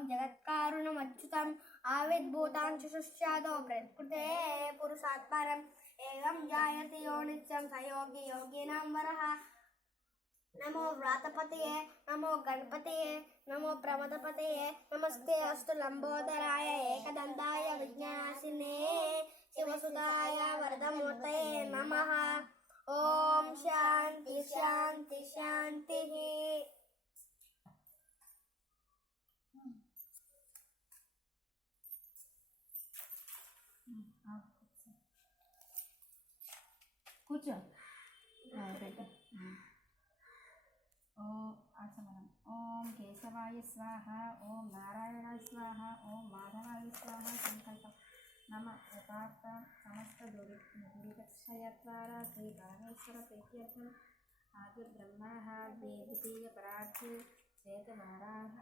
जगत्कारुणमच्युतम् आविर्भूतां चक्षुश्चादो प्रकृते पुरुषात्परम् एवं जायते यो नित्यं स योगी योगिनां वरः। नमो व्रातपतये नमो गणपतये नमो प्रमदपतये नमस्ते अस्तु लंबोदराय एकदंताय विज्ञासिने शिवसुताय वरदमूर्तये नमः। ओम शांति शांति शांति। కూర్చో పెట్టు. ఆచమనం. ఓం కేశవాయ స్వాహ, ఓం నారాయణాయ స్వాహ, ఓం మాధవాయ స్వాహ. సంకల్పం. నమ యథార్థ సమస్త దురితక్షయ ద్వారా శ్రీ పరమేశ్వర ప్రీత్యర్థం ఆది బ్రహ్మణ ద్వితీయ పరార్థి శ్వేతవారాహ